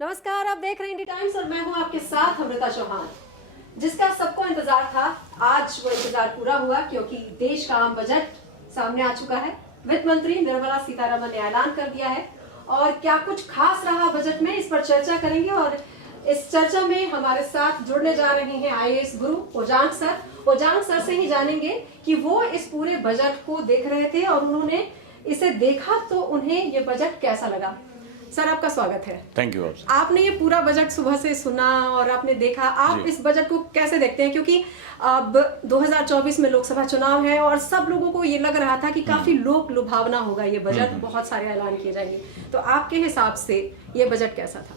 नमस्कार, आप देख रहे हैं इंडी टाइम्स और मैं हूं आपके साथ अमृता चौहान। जिसका सबको इंतजार था, आज वो इंतजार पूरा हुआ क्योंकि देश का आम बजट सामने आ चुका है। वित्त मंत्री निर्मला सीतारमण ने ऐलान कर दिया है और क्या कुछ खास रहा बजट में, इस पर चर्चा करेंगे। और इस चर्चा में हमारे साथ जुड़ने जा रहे हैं आईएएस गुरु ओजांग सर। ओजांग सर से ही जानेंगे कि वो इस पूरे बजट को देख रहे थे और उन्होंने इसे देखा तो उन्हें ये बजट कैसा लगा। सर, आपका स्वागत है। Thank you. आपने ये पूरा बजट सुबह से सुना और आपने देखा, आप इस बजट को कैसे देखते हैं? क्योंकि अब 2024 में लोकसभा चुनाव है और सब लोगों को ये लग रहा था कि काफी लोक लुभावना होगा ये बजट, बहुत सारे ऐलान किए जाएंगे। तो आपके हिसाब से ये बजट कैसा था?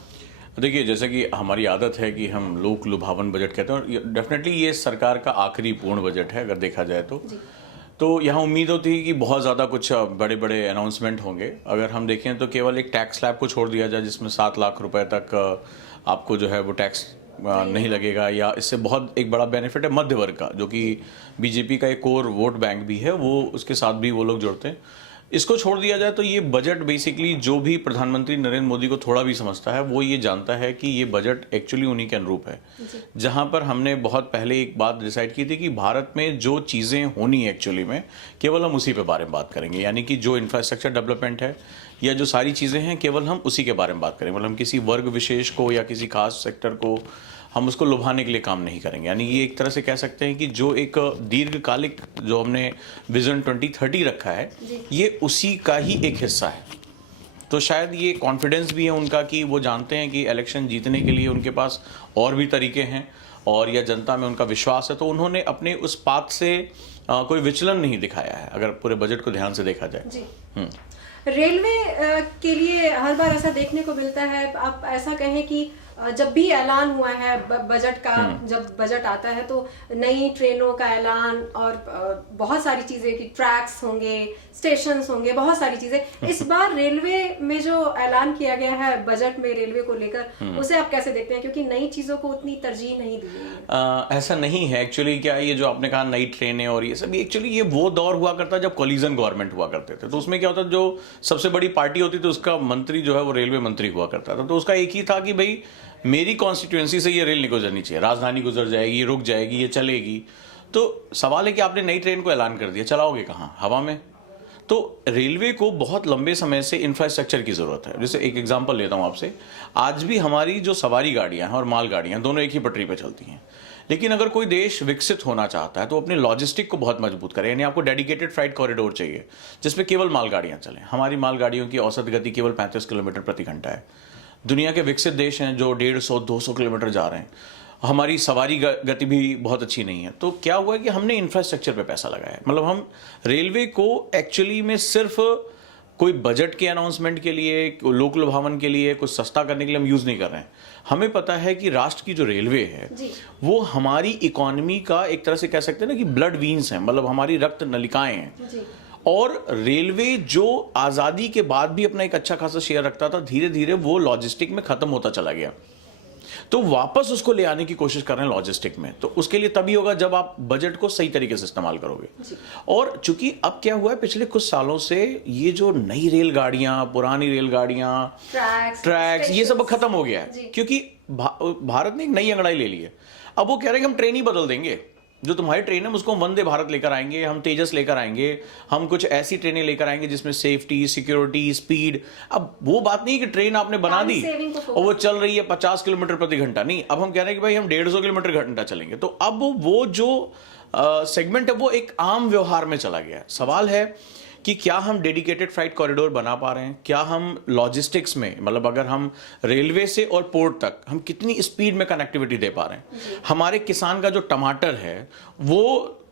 देखिए, जैसा कि हमारी आदत है कि हम लोक लुभावन बजट कहते हैं और डेफिनेटली ये सरकार का आखिरी पूर्ण बजट है अगर देखा जाए तो यहाँ उम्मीद होती है कि बहुत ज़्यादा कुछ बड़े बड़े अनाउंसमेंट होंगे। अगर हम देखें तो केवल एक टैक्स स्लैब को छोड़ दिया जाए जिसमें 7 लाख रुपए तक आपको जो है वो टैक्स नहीं लगेगा, या इससे बहुत एक बड़ा बेनिफिट है मध्य वर्ग का, जो कि बीजेपी का एक कोर वोट बैंक भी है, वो उसके साथ भी वो लोग जुड़ते हैं। इसको छोड़ दिया जाए तो ये बजट बेसिकली जो भी प्रधानमंत्री नरेंद्र मोदी को थोड़ा भी समझता है वो ये जानता है कि ये बजट एक्चुअली उन्हीं के अनुरूप है। जहां पर हमने बहुत पहले एक बात डिसाइड की थी कि भारत में जो चीज़ें होनी है एक्चुअली में केवल हम उसी पे बारे में बात करेंगे, यानी कि जो इंफ्रास्ट्रक्चर डेवलपमेंट है या जो सारी चीज़ें हैं केवल हम उसी के बारे में बात करेंगे। मतलब हम किसी वर्ग विशेष को या किसी खास सेक्टर को हम उसको लुभाने के लिए काम नहीं करेंगे। यानी ये एक तरह से कह सकते हैं कि जो एक दीर्घकालिक जो हमने विजन 2030 रखा है ये उसी का ही एक हिस्सा है। तो शायद ये कॉन्फिडेंस भी है उनका कि वो जानते हैं कि इलेक्शन जीतने के लिए उनके पास और भी तरीके हैं और यह जनता में उनका विश्वास है, तो उन्होंने अपने उस पाथ से कोई विचलन नहीं दिखाया है अगर पूरे बजट को ध्यान से देखा जाए। रेलवे के लिए हर बार ऐसा देखने को मिलता है, आप ऐसा कहें कि जब भी ऐलान हुआ है बजट का, जब बजट आता है तो नई ट्रेनों का ऐलान और बहुत सारी चीजें कि ट्रैक्स होंगे, स्टेशंस होंगे, बहुत सारी चीजें। इस बार रेलवे में जो ऐलान किया गया है बजट में रेलवे को लेकर, उसे आप कैसे देखते हैं? क्योंकि नई चीजों को उतनी तरजीह नहीं दी गई। ऐसा नहीं है एक्चुअली। क्या ये जो आपने कहा नई ट्रेनें और ये सब, एक्चुअली ये वो दौर हुआ करता जब कोलिजन गवर्नमेंट हुआ करते थे, तो उसमें क्या होता, जो सबसे बड़ी पार्टी होती थी उसका मंत्री जो है वो रेलवे मंत्री हुआ करता था। तो उसका एक ही था कि भाई मेरी कॉन्स्टिट्यूएंसी से ये रेल नहीं गुजरनी चाहिए, राजधानी गुजर जाएगी, ये रुक जाएगी, ये चलेगी। तो सवाल है कि आपने नई ट्रेन को ऐलान कर दिया, चलाओगे कहाँ? हवा में। तो रेलवे को बहुत लंबे समय से इंफ्रास्ट्रक्चर की जरूरत है। जैसे एक एग्जांपल लेता हूँ आपसे, आज भी हमारी जो सवारी गाड़ियाँ हैं और माल गाड़ियाँ दोनों एक ही पटरी पर चलती हैं। लेकिन अगर कोई देश विकसित होना चाहता है तो अपने लॉजिस्टिक को बहुत मजबूत करे, यानी आपको डेडिकेटेड फ्राइट कॉरिडोर चाहिए जिसमें केवल मालगाड़ियाँ चलें। हमारी मालगाड़ियों की औसत गति केवल 35 किलोमीटर प्रति घंटा है। दुनिया के विकसित देश हैं जो 150-200 किलोमीटर जा रहे हैं। हमारी सवारी गति भी बहुत अच्छी नहीं है। तो क्या हुआ कि हमने इंफ्रास्ट्रक्चर पे पैसा लगाया है। मतलब हम रेलवे को एक्चुअली में सिर्फ कोई बजट के अनाउंसमेंट के लिए, लोक लुभावन के लिए, कुछ सस्ता करने के लिए हम यूज नहीं कर रहे हैं। हमें पता है कि राष्ट्र की जो रेलवे है वो हमारी इकोनॉमी का एक तरह से कह सकते हैं ना कि ब्लड वीन्स हैं, मतलब हमारी रक्त नलिकाएं हैं। और रेलवे जो आज़ादी के बाद भी अपना एक अच्छा खासा शेयर रखता था, धीरे धीरे वो लॉजिस्टिक में खत्म होता चला गया। तो वापस उसको ले आने की कोशिश कर रहे हैं लॉजिस्टिक में। तो उसके लिए तभी होगा जब आप बजट को सही तरीके से इस्तेमाल करोगे। और चूंकि अब क्या हुआ है, पिछले कुछ सालों से ये जो नई रेलगाड़ियां, पुरानी रेलगाड़ियां, ट्रैक्स ये सब खत्म हो गया है, क्योंकि भारत ने एक नई अंगड़ाई ले ली है। अब वो कह रहे हैं कि हम ट्रेन ही बदल देंगे, जो तुम्हारी ट्रेन है उसको वंदे भारत लेकर आएंगे, हम तेजस लेकर आएंगे, हम कुछ ऐसी ट्रेनें लेकर आएंगे जिसमें सेफ्टी, सिक्योरिटी, स्पीड। अब वो बात नहीं कि ट्रेन आपने बना दी और वो चल रही है 50 किलोमीटर प्रति घंटा, नहीं। अब हम कह रहे हैं कि भाई हम 150 किलोमीटर घंटा चलेंगे। तो अब वो जो सेगमेंट है वो एक आम व्यवहार में चला गया है। सवाल है कि क्या हम डेडिकेटेड फ्राइट कॉरिडोर बना पा रहे हैं, क्या हम लॉजिस्टिक्स में, मतलब अगर हम रेलवे से और पोर्ट तक हम कितनी स्पीड में कनेक्टिविटी दे पा रहे हैं। हमारे किसान का जो टमाटर है वो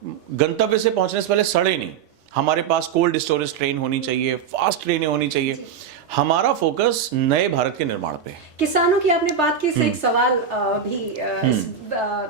गंतव्य से पहुंचने से पहले सड़े नहीं। हमारे पास कोल्ड स्टोरेज ट्रेन होनी चाहिए, फास्ट ट्रेनें होनी चाहिए। हमारा फोकस नए भारत के निर्माण पे। किसानों की आपने बात की, इससे एक सवाल भी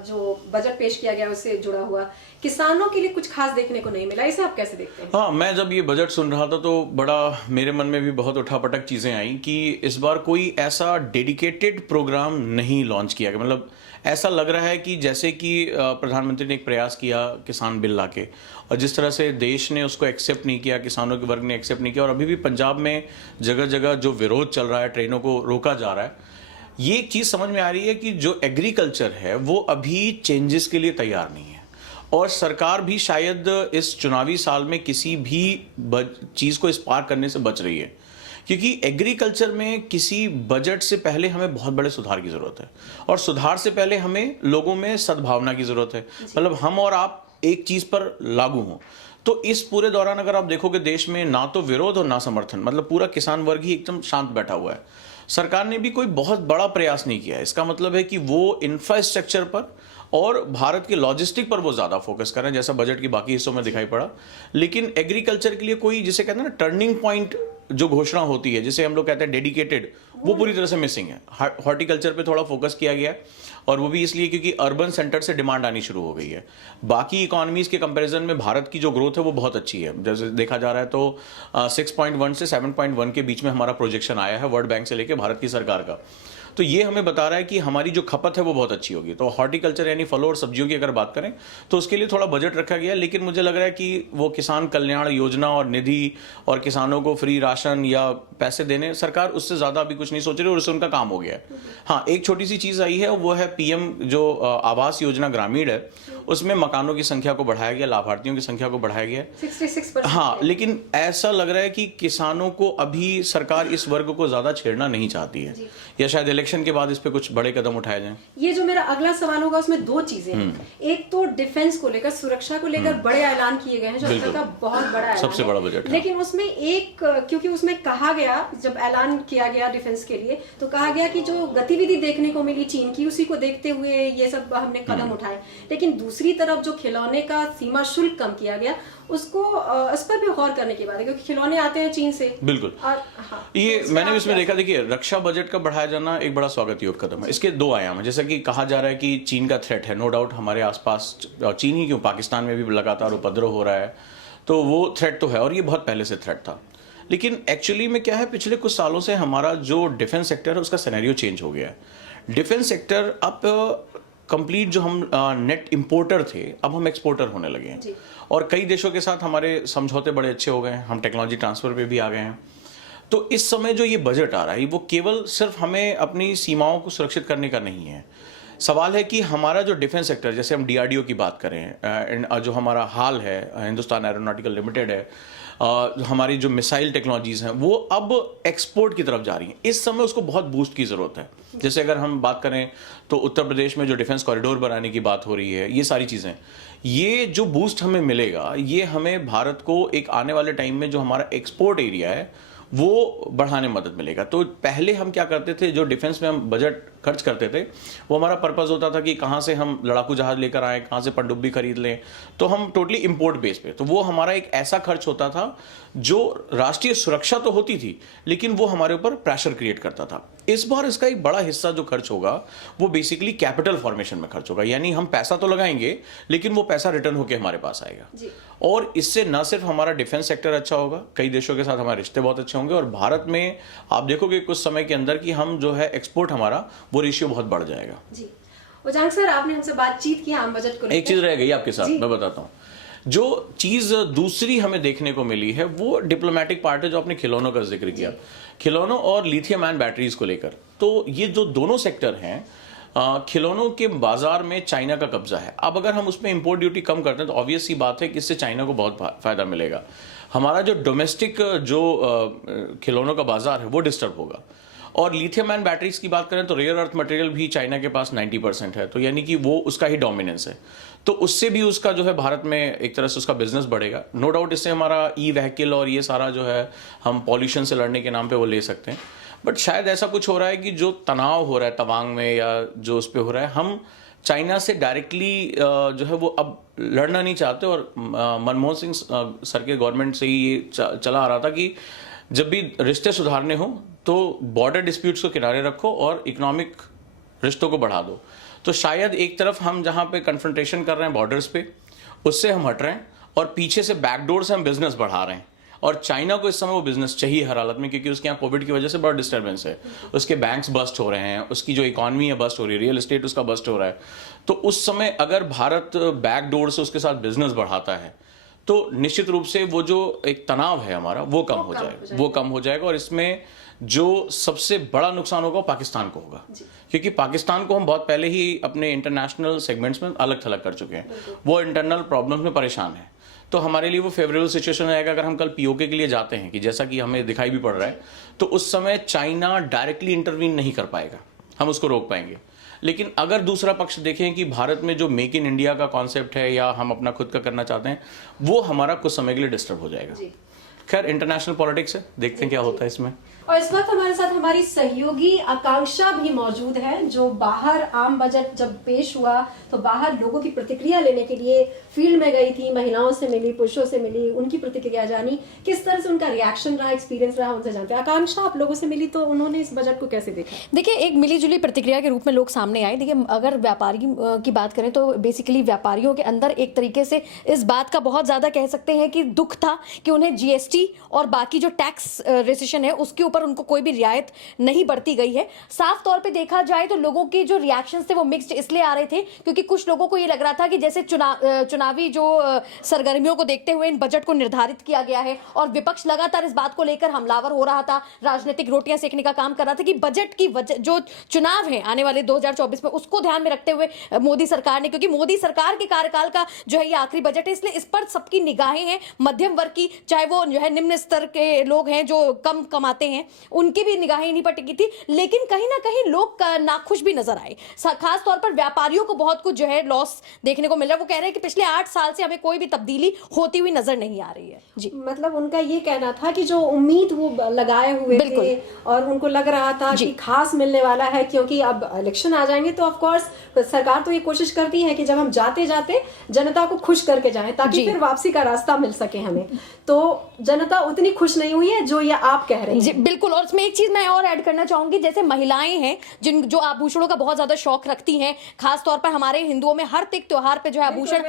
जो बजट पेश किया गया उससे जुड़ा हुआ, किसानों के लिए कुछ खास देखने को नहीं मिला, इसे आप कैसे देखते हैं? हाँ, मैं जब ये बजट सुन रहा था तो बड़ा मेरे मन में भी बहुत उठापटक चीजें आई कि इस बार कोई ऐसा डेडिकेटेड प्रोग्राम नहीं लॉन्च किया गया। मतलब ऐसा लग रहा है कि जैसे कि प्रधानमंत्री ने एक प्रयास किया किसान बिल लाके, और जिस तरह से देश ने उसको एक्सेप्ट नहीं किया, किसानों के वर्ग ने एक्सेप्ट नहीं किया, और अभी भी पंजाब में जगह जगह जो विरोध चल रहा है, ट्रेनों को रोका जा रहा है, ये एक चीज समझ में आ रही है कि जो एग्रीकल्चर है वो अभी चेंजेस के लिए तैयार नहीं है, और सरकार भी शायद इस चुनावी साल में किसी भी चीज को इस पार करने से बच रही है, क्योंकि एग्रीकल्चर में किसी बजट से पहले हमें बहुत बड़े सुधार की जरूरत है, और सुधार से पहले हमें लोगों में सद्भावना की जरूरत है, मतलब हम और आप एक चीज पर लागू हों। तो इस पूरे दौरान अगर आप देखोगे देश में ना तो विरोध और ना समर्थन, मतलब पूरा किसान वर्ग ही एकदम शांत बैठा हुआ है। सरकार ने भी कोई बहुत बड़ा प्रयास नहीं किया है। इसका मतलब है कि वो इंफ्रास्ट्रक्चर पर और भारत के लॉजिस्टिक पर वो ज्यादा फोकस कर रहे हैं, जैसा बजट की बाकी हिस्सों में दिखाई पड़ा। लेकिन एग्रीकल्चर के लिए कोई, जिसे कहते हैं ना टर्निंग पॉइंट जो घोषणा होती है, जिसे हम लोग कहते हैं डेडिकेटेड, वो पूरी तरह से मिसिंग है। हॉर्टिकल्चर पे थोड़ा फोकस किया गया है, और वो भी इसलिए क्योंकि अर्बन सेंटर से डिमांड आनी शुरू हो गई है। बाकी इकोनॉमीज के कंपैरिजन में भारत की जो ग्रोथ है वो बहुत अच्छी है। जैसे देखा जा रहा है तो 6.1 से 7.1 के बीच में हमारा प्रोजेक्शन आया है वर्ल्ड बैंक से लेके भारत की सरकार का। तो ये हमें बता रहा है कि हमारी जो खपत है वो बहुत अच्छी होगी। तो हॉर्टिकल्चर यानी फलों और सब्जियों की अगर बात करें तो उसके लिए थोड़ा बजट रखा गया है, लेकिन मुझे लग रहा है कि वो किसान कल्याण योजना और निधि और किसानों को फ्री राशन या पैसे देने, सरकार उससे ज्यादा अभी कुछ नहीं सोच रही और उससे उनका काम हो गया है। हाँ, एक छोटी सी चीज आई है, वो है पीएम जो आवास योजना ग्रामीण है, उसमें मकानों की संख्या को बढ़ाया गया, लाभार्थियों की संख्या को बढ़ाया गया 66%। हाँ, लेकिन ऐसा लग रहा है कि किसानों को अभी सरकार इस वर्ग को ज्यादा छेड़ना नहीं चाहती है, या शायद इलेक्शन के बाद इस पे कुछ बड़े कदम उठाए जाएं। ये जो मेरा अगला सवाल होगा उसमें दो चीजें हैं। एक तो डिफेंस को लेकर, सुरक्षा को लेकर बड़े ऐलान किए गए हैं, जो अब तक का बहुत बड़ा ऐलान सबसे बड़ा बजट है। लेकिन उसमें एक, क्योंकि उसमें कहा गया, जब ऐलान किया गया डिफेंस के लिए, तो कहा गया कि जो गतिविधि देखने को मिली चीन की, उसी को देखते हुए ये सब हमने कदम उठाए। लेकिन दूसरी तरफ जो खिलौने का सीमा शुल्क कम किया गया, उसको इस पर भी गौर करने की बात है, क्योंकि खिलौने आते हैं चीन से। बिल्कुल। ये मैंने भी इसमें देखा, देखिए रक्षा बजट का बढ़ाया जाना एक बड़ा स्वागत योग्य कदम है। इसके दो आयाम है, जैसा कि कहा जा रहा है कि चीन का थ्रेट है, नो डाउट हमारे आसपास, चीन ही क्यों, पाकिस्तान में भी लगातार उपद्रव हो रहा है, तो वो थ्रेट तो है, और ये बहुत पहले से थ्रेट था। लेकिन एक्चुअली में क्या है, पिछले कुछ सालों से हमारा जो डिफेंस सेक्टर है उसका सिनेरियो चेंज हो गया है। डिफेंस सेक्टर अब कंप्लीट, जो हम नेट इंपोर्टर थे, अब हम एक्सपोर्टर होने लगे हैं, और कई देशों के साथ हमारे समझौते बड़े अच्छे हो गए हैं, हम टेक्नोलॉजी ट्रांसफर पे भी आ गए हैं। तो इस समय जो ये बजट आ रहा है, वो केवल सिर्फ हमें अपनी सीमाओं को सुरक्षित करने का नहीं है। सवाल है कि हमारा जो डिफेंस सेक्टर, जैसे हम डीआरडीओ की बात करें, जो हमारा हाल है, हिंदुस्तान एरोनॉटिकल लिमिटेड है, हमारी जो मिसाइल टेक्नोलॉजीज हैं, वो अब एक्सपोर्ट की तरफ जा रही हैं। इस समय उसको बहुत बूस्ट की जरूरत है। जैसे अगर हम बात करें तो उत्तर प्रदेश में जो डिफेंस कॉरिडोर बनाने की बात हो रही है, ये सारी चीजें, ये जो बूस्ट हमें मिलेगा, ये हमें भारत को एक आने वाले टाइम में जो हमारा एक्सपोर्ट एरिया है वो बढ़ाने में मदद मिलेगा। तो पहले हम क्या करते थे, जो डिफेंस में हम बजट खर्च करते थे, वो हमारा पर्पस होता था कि कहाँ से हम लड़ाकू जहाज लेकर आए, कहाँ से पनडुब्बी खरीद लें, तो हम टोटली इंपोर्ट बेस पे, तो वो हमारा एक ऐसा खर्च होता था जो राष्ट्रीय सुरक्षा तो होती थी, लेकिन वो हमारे ऊपर प्रेशर क्रिएट करता था। इस बार इसका एक बड़ा हिस्सा जो खर्च होगा वो बेसिकली कैपिटल फॉर्मेशन में खर्च होगा, यानी हम पैसा तो लगाएंगे लेकिन वो पैसा रिटर्न होकर हमारे पास आएगा। और इससे न सिर्फ हमारा डिफेंस सेक्टर अच्छा होगा, कई देशों के साथ हमारे रिश्ते बहुत अच्छे होंगे, और भारत में आप देखोगे कुछ समय के अंदर कि हम जो है एक्सपोर्ट, हमारा वो रेशियो बहुत बढ़ जाएगा। जी, उजांग सर, आपने हमसे बातचीत की आम बजट को लेकर। एक चीज रह गई आपके साथ, मैं बताता हूँ। जो चीज दूसरी हमें देखने को मिली है वो डिप्लोमेटिक पार्ट है, जो आपने खिलौनों का जिक्र किया, खिलौनों और लिथियम आयन बैटरीज को लेकर। तो ये जो दोनों सेक्टर हैं, खिलौनों के बाजार में चाइना का कब्जा है। अब अगर हम उसमें इंपोर्ट ड्यूटी कम करते हैं तो ऑब्वियस सी बात है कि इससे चाइना को बहुत फायदा मिलेगा। हमारा जो डोमेस्टिक जो खिलौनों का बाजार है वो डिस्टर्ब होगा। और लिथियम आयन बैटरीज की बात करें तो रेयर अर्थ मटेरियल भी चाइना के पास 90% है, तो यानी कि वो उसका ही डोमिनेंस है। तो उससे भी उसका जो है भारत में एक तरह से उसका बिजनेस बढ़ेगा। नो डाउट इससे हमारा ई व्हीकल और ये सारा जो है हम पॉल्यूशन से लड़ने के नाम पे वो ले सकते हैं। बट शायद ऐसा कुछ हो रहा है कि जो तनाव हो रहा है तवांग में या जो उस पर हो रहा है, हम चाइना से डायरेक्टली जो है वो अब लड़ना नहीं चाहते। और मनमोहन सिंह सर के गवर्नमेंट से ही ये चला आ रहा था कि जब भी रिश्ते सुधारने हो तो बॉर्डर डिस्प्यूट्स को किनारे रखो और इकोनॉमिक रिश्तों को बढ़ा दो। तो शायद एक तरफ हम जहां पे कन्फ्रंटेशन कर रहे हैं बॉर्डर्स पे, उससे हम हट रहे हैं और पीछे से बैकडोर से हम बिजनेस बढ़ा रहे हैं। और चाइना को इस समय वो बिजनेस चाहिए हर हालत में, क्योंकि उसके यहाँ कोविड की वजह से बड़ा डिस्टर्बेंस है, उसके बैंक्स बस्ट हो रहे हैं, उसकी जो इकॉनमी है बस्ट हो रही है, रियल एस्टेट उसका बस्ट हो रहा है। तो उस समय अगर भारत बैकडोर से उसके साथ बिजनेस बढ़ाता है तो निश्चित रूप से वो जो एक तनाव है हमारा वो कम हो जाएगा। और इसमें जो सबसे बड़ा नुकसान होगा वो पाकिस्तान को होगा, क्योंकि पाकिस्तान को हम बहुत पहले ही अपने इंटरनेशनल सेगमेंट्स में अलग थलग कर चुके हैं, वो इंटरनल प्रॉब्लम्स में परेशान है। तो हमारे लिए वो फेवरेबल सिचुएशन रहेगा अगर हम कल पीओके के लिए जाते हैं, कि जैसा कि हमें दिखाई भी पड़ रहा है, तो उस समय चाइना डायरेक्टली इंटरवीन नहीं कर पाएगा, हम उसको रोक पाएंगे। लेकिन अगर दूसरा पक्ष देखें कि भारत में जो मेक इन इंडिया का कॉन्सेप्ट है या हम अपना खुद का करना चाहते हैं, वो हमारा कुछ समय के लिए डिस्टर्ब हो जाएगा। खैर, इंटरनेशनल पॉलिटिक्स है, देखते हैं क्या होता है इसमें। और इस वक्त हमारे साथ हमारी सहयोगी आकांक्षा भी मौजूद है, जो बाहर आम बजट जब पेश हुआ तो बाहर लोगों की प्रतिक्रिया लेने के लिए फील्ड में गई थी, महिलाओं से मिली, पुरुषों से मिली, उनकी प्रतिक्रिया जानी, किस तरह से उनका रिएक्शन रहा, एक्सपीरियंस रहा, उनसे जानते हैं। आकांक्षा, आप लोगों से मिली तो उन्होंने इस बजट को कैसे देखा? देखिए, एक मिलीजुली प्रतिक्रिया के रूप में लोग सामने आए। देखिए, अगर व्यापारी की बात करें तो बेसिकली व्यापारियों के अंदर एक तरीके से इस बात का बहुत ज्यादा कह सकते हैं कि दुख था कि उन्हें जीएसटी और बाकी जो टैक्स रेसिशन है उसके ऊपर उनको कोई भी रियायत नहीं बरती गई है। साफ तौर पे देखा जाए तो लोगों के जो रिएक्शंस थे वो मिक्स्ड इसलिए आ रहे थे क्योंकि कुछ लोगों को ये लग रहा था कि जैसे चुनावी जो सरगर्मियों को देखते हुए इन बजट को निर्धारित किया गया है, और विपक्ष लगातार इस बात को लेकर हमलावर हो रहा था, राजनीतिक रोटियां सेकने का काम कर रहा था कि बजट की जो चुनाव है आने वाले 2024 में उसको ध्यान में रखते हुए मोदी सरकार ने, क्योंकि मोदी सरकार के कार्यकाल का जो है ये आखिरी बजट है, इसलिए इस पर सबकी निगाहें हैं, मध्यम वर्ग की, चाहे वो जो है निम्न स्तर के लोग हैं जो कम कमाते हैं, उनकी भी निगाहें इन्हीं पर टिकी थी। लेकिन कहीं ना कहीं लोग नाखुश भी नजर आए, खास तौर पर व्यापारियों को बहुत कुछ जो है लॉस देखने को मिल रहा है। वो कह रहे हैं कि पिछले 8 साल से हमें कोई भी तब्दीली होती हुई नजर नहीं आ रही है। जी, मतलब उनका ये कहना था कि जो उम्मीद वो लगाए हुए थे और उनको लग रहा था कि खास मिलने वाला है, क्योंकि अब इलेक्शन आ जाएंगे तो ऑफ कोर्स सरकार तो ये कोशिश करती है कि जब हम जाते जाते जनता को खुश करके जाएं ताकि फिर वापसी का रास्ता मिल सके हमें। तो जनता उतनी खुश नहीं हुई है जो ये आप कह रहे हैं। जी बिल्कुल। और इसमें एक चीज मैं और ऐड करना चाहूंगी, जैसे महिलाएं हैं जो आभूषणों का बहुत ज्यादा शौक रखती हैं, खास तौर पर हमारे हिंदुओं में हर त्योहार पे जो है आभूषण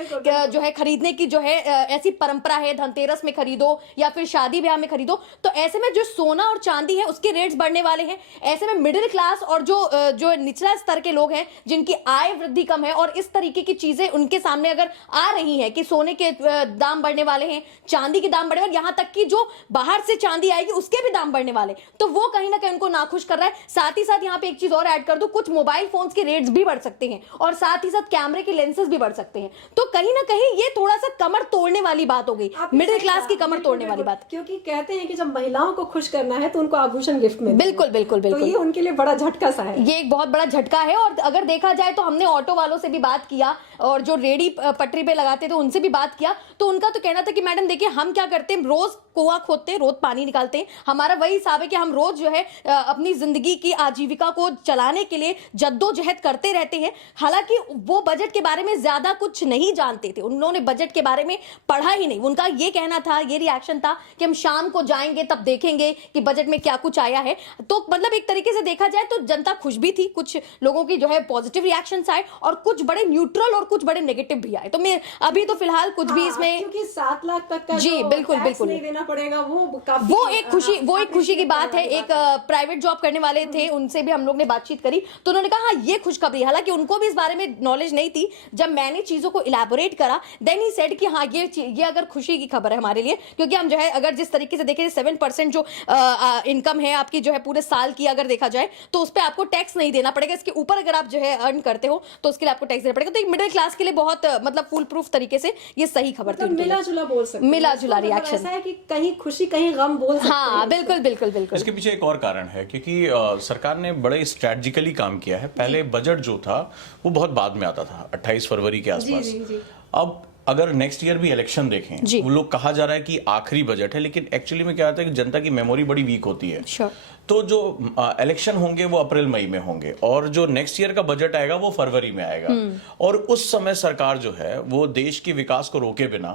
जो है खरीदने की जो है ऐसी परंपरा है, धनतेरस में खरीदो या फिर शादी ब्याह में खरीदो। तो ऐसे में जो सोना और चांदी है उसके रेट्स बढ़ने वाले हैं। ऐसे में मिडिल क्लास और जो निचला स्तर के लोग हैं जिनकी आय वृद्धि कम है और इस तरीके की चीजें उनके सामने अगर आ रही है कि सोने के दाम बढ़ने वाले हैं, चांदी के दाम बढ़ने वाले, यहां तक कि जो बाहर से चांदी आएगी उसके भी दाम बढ़ने वाले, तो वो कहीं ना कहीं उनको नाखुश कर रहा है। साथ ही साथ यहाँ पे एक चीज और ऐड कर दूं, कुछ मोबाइल फोन्स के रेट्स भी बढ़ सकते हैं और साथ ही साथ कैमरे के लेंसेज भी बढ़ सकते हैं। तो कहीं ना कहीं ये थोड़ा सा कमर तोड़ने वाली बात हो गई, मिडिल क्लास की कमर तोड़ने वाली बात, क्योंकि कहते हैं कि जब महिलाओं को खुश करना है तो उनको आभूषण गिफ्ट में। बिल्कुल बिल्कुल बिल्कुल। तो ये उनके लिए बड़ा झटका सा है, ये एक बहुत बड़ा झटका है। और अगर देखा जाए तो हमने ऑटो वालों से भी बात किया और जो रेडी पटरी पे लगाते थे उनसे भी बात किया, तो उनका तो कहना था कि मैडम देखिए, हम क्या करते हैं, रोज कुआं खोदते हैं, रोज पानी निकालते हैं, हमारा वही हिसाब है कि हम रोज जो है अपनी जिंदगी की आजीविका को चलाने के लिए जद्दोजहद करते रहते हैं। हालांकि वो बजट के बारे में ज्यादा कुछ नहीं जानते थे, उन्होंने बजट के बारे में पढ़ा ही नहीं। उनका ये कहना था, ये रिएक्शन था कि हम शाम को जाएंगे तब देखेंगे कि बजट में क्या कुछ आया है। तो मतलब एक तरीके से देखा जाए तो जनता खुश भी थी, कुछ लोगों की जो है पॉजिटिव रिएक्शंस आए और कुछ बड़े न्यूट्रल और कुछ बड़े नेगेटिव भी आए। तो मैं अभी तो फिलहाल कुछ भी इसमें, क्योंकि 7 लाख तक का जी बिल्कुल बिल्कुल नहीं देना पड़ेगा, वो एक खुशी की बात है। एक प्राइवेट जॉब करने वाले थे, उनसे भी हम लोग ने बातचीत करी तो उन्होंने कहा हाँ ये खुशखबरी, हालांकि उनको भी इस बारे में नॉलेज नहीं थी। जब मैंने चीजों को इलैबोरेट करा देन ही सेड कि हाँ ये अगर खुशी की खबर है हमारे लिए, क्योंकि हम जो है अगर जिस तरीके से देखें 7% जो इनकम है आपकी जो है पूरे साल की, अगर देखा जाए तो उस पर आपको टैक्स नहीं देना पड़ेगा। इसके ऊपर अगर आप जो है अर्न करते हो तो उसके लिए आपको टैक्स देना पड़ेगा। तो एक मिडिल क्लास के लिए बहुत मतलब फुल प्रूफ तरीके से ये सही खबर थी। मिला जुला बोल सकते, मिला जुला रिएक्शन, ऐसा है कि कहीं खुशी कहीं गम बोल सकते हैं। हाँ बिल्कुल बिल्कुल बिल्कुल। इसके पीछे एक और कारण है, क्योंकि सरकार ने बड़े स्ट्रेटजिकली काम किया है। पहले बजट जो था वो बहुत बाद में आता था, 28 फरवरी के आसपास। अब अगर नेक्स्ट ईयर भी इलेक्शन देखें, वो लोग कहा जा रहा है कि आखिरी बजट है, लेकिन एक्चुअली में क्या होता है कि जनता की मेमोरी बड़ी वीक होती है। तो जो इलेक्शन होंगे वो अप्रैल मई में होंगे और जो नेक्स्ट ईयर का बजट आएगा वो फरवरी में आएगा। और उस समय सरकार जो है वो देश के विकास को रोके बिना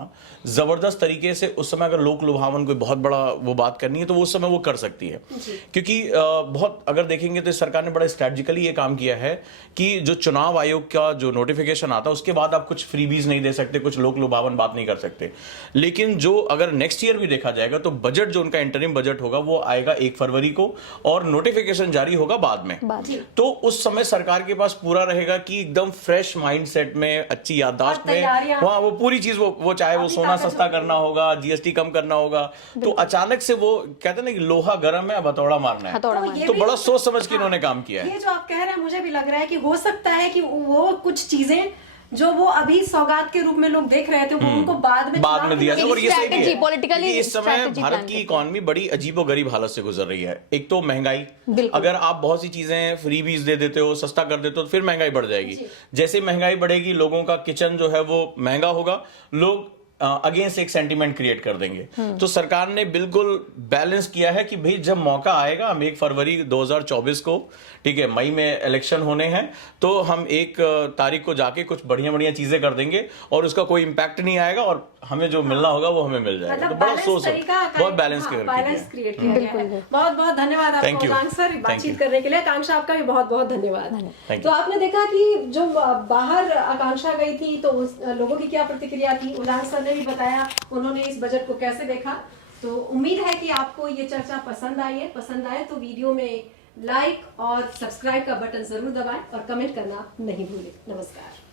जबरदस्त तरीके से, उस समय अगर लोक लुभावन कोई बहुत बड़ा वो बात करनी है तो वो उस समय वो कर सकती है। क्योंकि बहुत अगर देखेंगे तो सरकार ने बड़ा स्ट्रेटजिकली ये काम किया है कि जो चुनाव आयोग का जो नोटिफिकेशन आता है उसके बाद आप कुछ फ्रीबीज नहीं दे सकते, कुछ लोक लुभावन बात नहीं कर सकते। लेकिन जो अगर नेक्स्ट ईयर भी देखा जाएगा तो बजट जो उनका इंटरिम बजट होगा वो आएगा 1 फरवरी को और नोटिफिकेशन जारी होगा बाद में। तो उस समय सरकार के पास पूरा रहेगा कि एकदम फ्रेश माइंडसेट में, अच्छी याददाश्त में, वहां वो पूरी चीज वो चाहे वो सोना सस्ता करना होगा, जीएसटी कम करना होगा, तो अचानक से वो कहते हैं ना कि लोहा गर्म है, अब हथौड़ा मारना है। तो बड़ा सोच समझ के इन्होंने काम किया है। ये जो आप कह रहे हैं मुझे भी लग रहा है कि हो सकता है कि वो कुछ चीजें जो वो अभी सौगात के रूप में लोग देख रहे थे वो उनको बाद में दिया था। और ये सही है पॉलिटिकली इस समय भारत की इकोनॉमी बड़ी अजीबोगरीब हालत से गुजर रही है। एक तो महंगाई, अगर आप बहुत सी चीजें फ्रीबीज दे देते हो, सस्ता कर देते हो, तो फिर महंगाई बढ़ जाएगी। जैसे महंगाई बढ़ेगी, लोगों का किचन जो है वो महंगा होगा, लोग अगेंस्ट एक सेंटीमेंट क्रिएट कर देंगे। तो सरकार ने बिल्कुल बैलेंस किया है कि भाई जब मौका आएगा, हम 1 फरवरी 2024 को, ठीक है, मई में इलेक्शन होने हैं, तो हम 1 तारीख को जाके कुछ बढ़िया बढ़िया चीजें कर देंगे और उसका कोई इंपैक्ट नहीं आएगा और हमें जो मिलना होगा वो हमें मिल जाएगा। तो बड़ा सोच, बहुत बैलेंस क्रिएट किया गया है। बहुत बहुत धन्यवाद आपको आंसर बातचीत करने के लिए। आकांक्षा आपका भी बहुत बहुत धन्यवाद। तो आपने देखा कि जो बाहर आकांक्षा गई थी तो लोगों की क्या प्रतिक्रिया थी, उल्लास सर ने भी बताया उन्होंने इस बजट को कैसे देखा। तो उम्मीद है कि आपको ये चर्चा पसंद आई है। पसंद आए तो वीडियो में लाइक और सब्सक्राइब का बटन जरूर दबाएं और कमेंट करना नहीं भूलें। नमस्कार।